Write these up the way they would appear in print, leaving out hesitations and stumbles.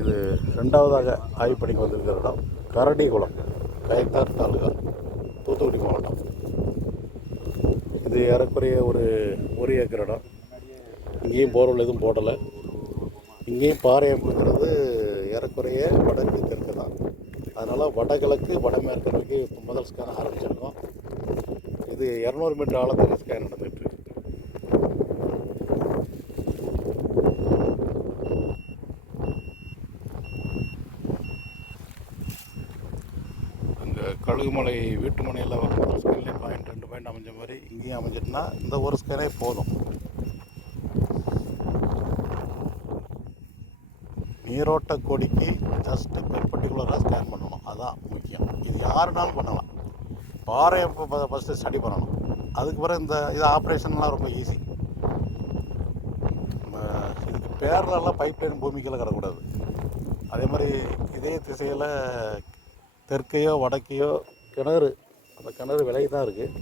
இது ரெண்டாவதாக ஆய்வு பணிக்கு வந்திருக்கிற இடம் கரடிகுளம், கயத்தார் தாலுகா, தூத்துக்குடி மாவட்டம். இது ஏறக்குறைய ஒரு ஏக்கர் இடம். இங்கேயும் போர்வெல் எதுவும் போடலை. இங்கேயும் பாறை அமைப்புங்கிறது ஏறக்குறைய வடக்கு தெற்கு தான். அதனால் வடகிழக்கு வடமேற்கு நோக்கி முதல் ஸ்கேன் ஆரம்பிச்சிருக்கோம். இது 200 மீட்டர் ஆழத்துக்கு ஸ்கேன் நடந்துகிட்ருக்கு. கழுகுமலை வீட்டுமனையில் முதல் ஸ்கேன்லேயே 2 பாயிண்ட் அமைஞ்ச மாதிரி இங்கேயும் அமைஞ்சிட்டுனா இந்த ஒரு ஸ்கேனே போதும். நீரோட்ட கொடிக்கு ஜஸ்ட்டு பெர்பெண்டிகுலராக ஸ்கேன் பண்ணணும், அதுதான் முக்கியம். இது யாருனாலும் பண்ணலாம். பாறை அப்போ ஃபஸ்ட்டு ஸ்டடி பண்ணணும். அதுக்கு பிறகு இது ஆப்ரேஷன்லாம் ரொம்ப ஈஸி. இதுக்கு பேரலெல்லாம் பைப்லைன் பூமிக்கெல்லாம் கிடக்கூடாது. அதே மாதிரி இதே திசையில் தெற்கையோ வடக்கையோ கிணறு, அந்த கிணறு விலகி தான் இருக்குது.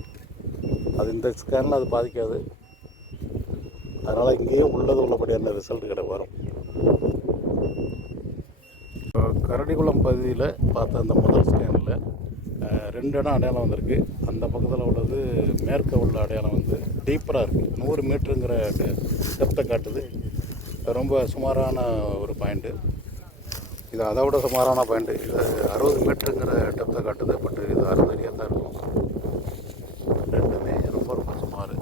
அது இந்த ஸ்கேனில் அது பாதிக்காது. அதனால் இங்கேயும் உள்ளபடியான ரிசல்ட் வரும். கரடிகுளம் பகுதியில் பார்த்த அந்த முதல் ஸ்கேனில் 2 இடம் அடையாளம் வந்திருக்கு. அந்த பக்கத்தில் உள்ளது மேற்க உள்ள அடையாளம் டீப்பராக இருக்குது. 100 மீட்டருங்கிற டெப்த்தை காட்டுது. ரொம்ப சுமாரான ஒரு பாயிண்ட்டு. இது அதை விட சுமாரான பாயிண்ட்டு. இது 60 மீட்டருங்கிற டெப்த்தை காட்டுது. பட் இது 60 அடியாக தான் இருக்கும். ரெண்டுமே ரொம்ப சுமார்.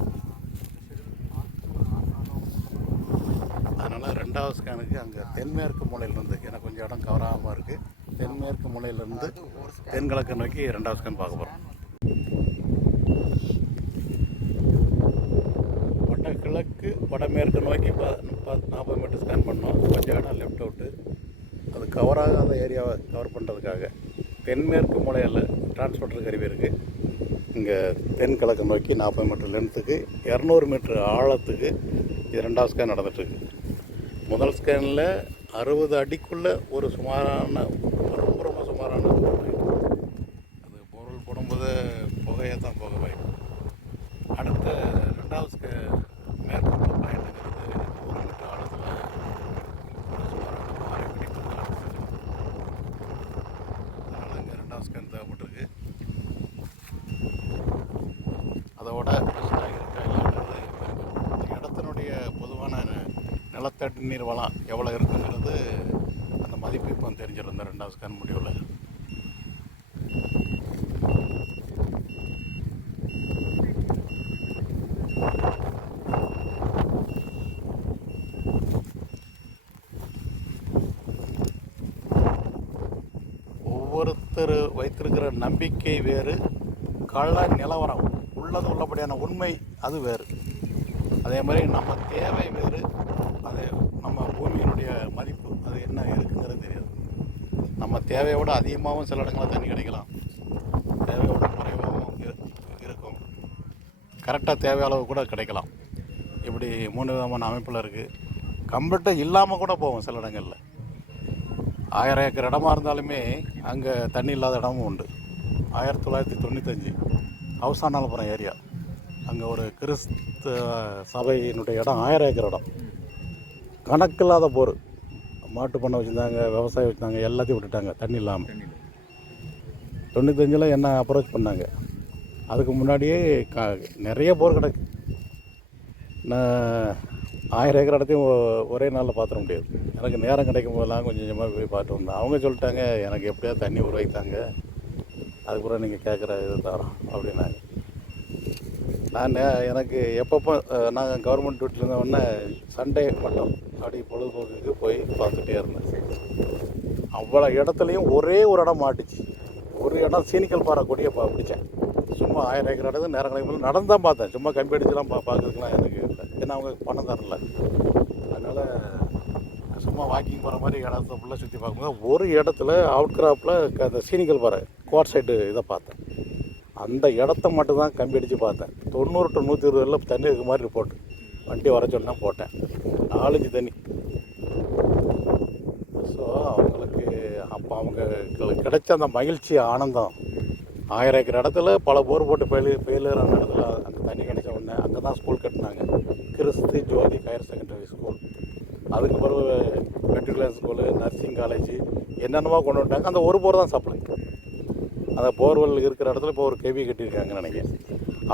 அதனால் 2வது ஸ்கேனுக்கு அங்கே தென்மேற்கு மூலையிலேருந்து, எனக்கு கொஞ்சம் இடம் கவராமல் இருக்குது, தென்மேற்கு மூலையிலேருந்து தென்கிழக்கு நோக்கி 2வது ஸ்கேன் பார்க்க போகிறோம். வடகிழக்கு வடமேற்கு நோக்கி 40 மீட்டர் ஸ்கேன் பண்ணோம். கொஞ்சம் இடம் லெஃப்ட் அவுட்டு. அது கவராகாத ஏரியாவை கவர் பண்ணுறதுக்காக தென்மேற்கு மூலையில் டிரான்ஸ்போர்ட்டர் கருவி இருக்குது. இங்கே தென்கிழக்கு நோக்கி 40 மீட்டர் லென்த்துக்கு 200 மீட்டர் ஆழத்துக்கு இது 2வது ஸ்கேன் நடந்துகிட்ருக்கு. முதல் ஸ்கேனில் 60 அடிக்குள்ளே ஒரு சுமாரான ரொம்ப சுமாரான அது பொருள் போடும்போது புகையை தான் போக வாய்ப்பு. அடுத்த 2வது மேற்கு பாயிண்ட்டுங்கிறது 100 மீட்டர் ஆழத்தில் ஸ்கேன் தேவைப்பட்டிருக்கு. அதோட பெஸ்ட்டாக இருக்கா இல்லைங்கிறது இடத்தினுடைய பொதுவான நிலத்தடி நீர் வளம் எவ்வளோ இருக்குங்கிறது அந்த மதிப்பு இப்போ தெரிஞ்சிருந்த 2வது ஸ்கேன் முடிவில். ஒவ்வொருத்தர் வைத்திருக்கிற நம்பிக்கை வேறு, கள நிலவரம் உள்ளபடியான உண்மை அது வேறு. அதே மாதிரி நம்ம தேவை வேறு, அது நம்ம பூமியினுடைய மதிப்பு அது என்ன இருக்குங்கிறது தெரியாது. நம்ம தேவையோட அதிகமாகவும் சில இடங்களில் தண்ணி கிடைக்கலாம், தேவையோட குறைவாகவும் இருக்கும், கரெக்டாக தேவை அளவு கூட கிடைக்கலாம். இப்படி 3 விதமான அமைப்பில் இருக்குது. கம்ப்ளீட்டாக இல்லாமல் கூட போகும் சில இடங்களில். 1000 ஏக்கர் இடமா இருந்தாலுமே அங்கே தண்ணி இல்லாத இடமும் உண்டு. 1995 ஹவுசானாலபுரம் ஏரியா, அங்கே ஒரு கிறிஸ்தவ சபையினுடைய இடம் 1000 ஏக்கர் இடம். கணக்கில்லாத போர், மாட்டு பண்ணை வச்சுருந்தாங்க, விவசாயம் வச்சுருந்தாங்க, எல்லாத்தையும் விட்டுட்டாங்க தண்ணி இல்லாமல். 95 என்ன அப்ரோச் பண்ணாங்க. அதுக்கு முன்னாடியே நிறைய போர் கிடக்கு. நான் 1000 ஏக்கர் இடத்தையும் ஒரே நாளில் பார்த்துட முடியாது. எனக்கு நேரம் கிடைக்கும் போதெல்லாம் கொஞ்சம் கொஞ்சமாக போய் பார்த்து வந்தேன். அவங்க சொல்லிட்டாங்க, எனக்கு எப்படியாவது தண்ணி உருவாக்கித்தாங்க, அதுக்கப்புறம் நீங்கள் கேட்குற இது தரோம் அப்படின்னாங்க. நான் எனக்கு எப்பப்போ நான் கவர்மெண்ட் டியூட்டியில் இருந்தோடனே சண்டே மட்டும் அப்படி பொழுதுபோக்குக்கு போய் பார்த்துட்டே இருந்தேன். அவ்வளோ இடத்துலையும் ஒரே ஒரு இடம் மாட்டுச்சு. ஒரு இடம் சீனிக்கல் பாறை கொடியை பிடிச்சேன். சும்மா 1000 ஏக்கர் இடத்துல நேரம் கிடைக்கும் நடந்து தான் பார்த்தேன். சும்மா கம்பி அடிச்சுலாம் பார்க்குறதுக்குலாம் எனக்கு இல்லை, ஏன்னா அவங்க பணம் தரல. அதனால் சும்மா வாக்கிங் போகிற மாதிரி இடத்த ஃபுல்லாக சுற்றி பார்க்கும்போது ஒரு இடத்துல அவுட் கிராப்பில் அந்த சீனிக்கல் பாறை கோட் சைடு இதை பார்த்தேன். அந்த இடத்த மட்டும் தான் கம்பி அடித்து பார்த்தேன். 90 to 120 தண்ணி இருக்க மாதிரி ரிப்போர்ட். வண்டி வர சொன்னா போட்டேன், 4 இன்ச்சு தண்ணி. ஸோ அவங்களுக்கு அப்போ அவங்களுக்கு கிடைச்ச அந்த மகிழ்ச்சி ஆனந்தம். 1000 ஏக்கர் இடத்துல பல போர் போட்டு ஃபெயிலியரான இடத்துல அங்கே தண்ணி கிடைச்ச உடனே அங்கே தான் ஸ்கூல் கட்டினாங்க, கிறிஸ்து ஜோதி ஹையர் செகண்டரி ஸ்கூல். அதுக்கு பிறகு matriculation matriculation school, nursing college என்னென்னமோ கொண்டு வந்துட்டாங்க. அந்த ஒரு போர் தான் சப்ளை. அந்த போர்வெல் இருக்கிற இடத்துல இப்போ ஒரு கெவி கட்டியிருக்காங்கன்னு நினைக்கிறேன்.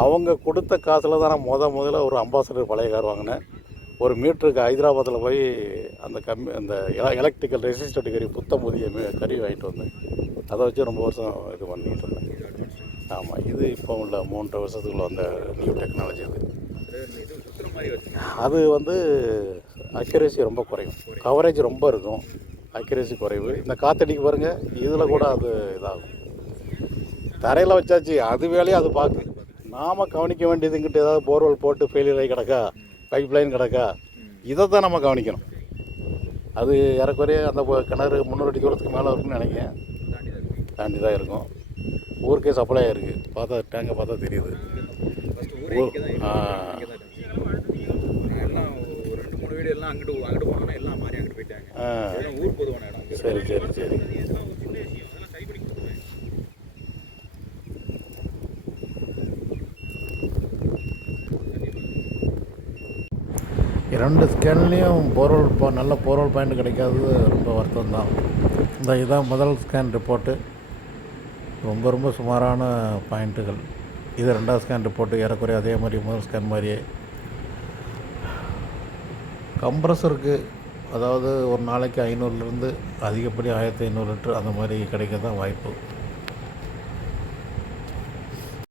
அவங்க கொடுத்த காசில் தான் நான் முதல்ல ஒரு அம்பாசடர் பழைய கார் வாங்கினேன். ஒரு மீட்டருக்கு ஹைதராபாத்தில் போய் அந்த எலக்ட்ரிக்கல் ரெசிஸ்டட் கருவி புத்தம் புதிய கருவி வாங்கிட்டு வந்தேன். அதை வச்சு ரொம்ப வருஷம் இது பண்ணிகிட்டு இருந்தேன். ஆமாம், இது இப்போ உள்ள 3.5 வருஷத்துக்குள்ள வந்த நியூ டெக்னாலஜி அது வந்து அக்யூரேசி ரொம்ப குறையும், கவரேஜ் ரொம்ப இருக்கும், அக்யூரேசி குறைவு. இந்த காற்றடிக்கு பாருங்கள், இதில் கூட அது இதாகும். தரையில் வச்சாச்சு, அது வேலையை அது பார்க்கு. நாம் கவனிக்க வேண்டியதுங்கிட்ட ஏதாவது போர்வெல் போட்டு ஃபெயிலியர் ஆகி கிடக்கா, பைப் லைன் கிடக்கா, இதை தான் நம்ம கவனிக்கணும். அது ஏறக்குறைய அந்த கிணறு 300 அடி தூரத்துக்கு மேலே இருக்குன்னு நினைக்கிறேன். தாண்டி தான் இருக்கும். ஊருக்கே சப்ளை ஆகிருக்கு. பார்த்தா டேங்கை பார்த்தா தெரியுது. சரி சரி சரி. இரண்டு ஸ்கேன்லேயும் நல்ல போர்வெல் பாயிண்ட் கிடைக்காதது ரொம்ப வருத்தம் தான். இதான் முதல் ஸ்கேன் ரிப்போர்ட்டு. ரொம்ப சுமாரான பாயிண்ட்டுகள். இது 2வது ஸ்கேன் ரிப்போர்ட்டு ஏறக்குறைய அதே மாதிரி முதல் ஸ்கேன் மாதிரியே. கம்ப்ரஸருக்கு அதாவது ஒரு நாளைக்கு 500லேருந்து அதிகப்படி 1500 லிட்டர் அந்த மாதிரி கிடைக்க தான் வாய்ப்பு.